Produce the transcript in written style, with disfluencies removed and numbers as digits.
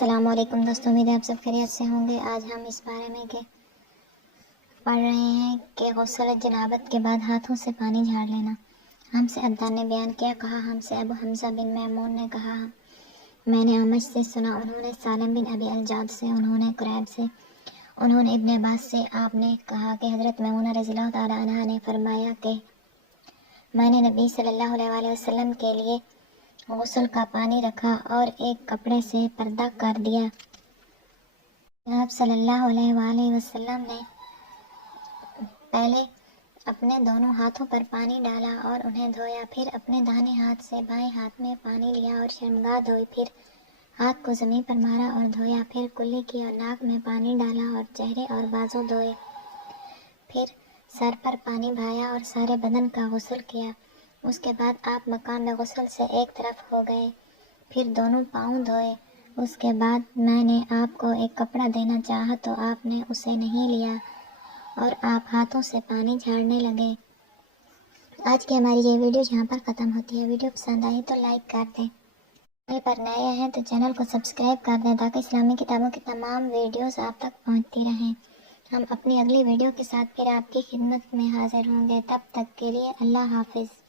السلام علیکم دوستوں، امید ہے آپ سب خیریت سے ہوں گے۔ آج ہم اس بارے میں پڑھ رہے ہیں کہ غسل جنابت کے بعد ہاتھوں سے پانی جھاڑ لینا۔ ہم سے عبدان نے بیان کیا، کہا ہم سے ابو حمزہ بن میمون نے کہا میں نے اعمش سے سنا، انہوں نے سالم بن ابی الجعد سے، انہوں نے قریب سے، انہوں نے ابن عباس سے، آپ نے کہا کہ حضرت میمونہ رضی اللہ تعالی عنہا نے فرمایا کہ میں نے نبی صلی اللہ علیہ وآلہ وسلم کے لیے غسل کا پانی رکھا اور ایک کپڑے سے پردہ کر دیا۔ آپ صلی اللہ علیہ وآلہ وسلم نے پہلے اپنے دونوں ہاتھوں پر پانی ڈالا اور انہیں دھویا، پھر اپنے داہنے ہاتھ سے بائیں ہاتھ میں پانی لیا اور شرمگاہ دھوئی، پھر ہاتھ کو زمین پر مارا اور دھویا، پھر کلی کی اور ناک میں پانی ڈالا اور چہرے اور بازو دھوئے، پھر سر پر پانی بہایا اور سارے بدن کا غسل کیا۔ اس کے بعد آپ مقام غسل سے ایک طرف ہو گئے، پھر دونوں پاؤں دھوئے۔ اس کے بعد میں نے آپ کو ایک کپڑا دینا چاہا تو آپ نے اسے نہیں لیا اور آپ ہاتھوں سے پانی جھاڑنے لگے۔ آج کی ہماری یہ ویڈیو یہاں پر ختم ہوتی ہے۔ ویڈیو پسند آئی تو لائک کر دیں، چینل پر نئے ہیں تو چینل کو سبسکرائب کر دیں تاکہ اسلامی کتابوں کی تمام ویڈیوز آپ تک پہنچتی رہیں۔ ہم اپنی اگلی ویڈیو کے ساتھ پھر آپ کی خدمت میں حاضر ہوں گے، تب تک کے لیے اللہ حافظ۔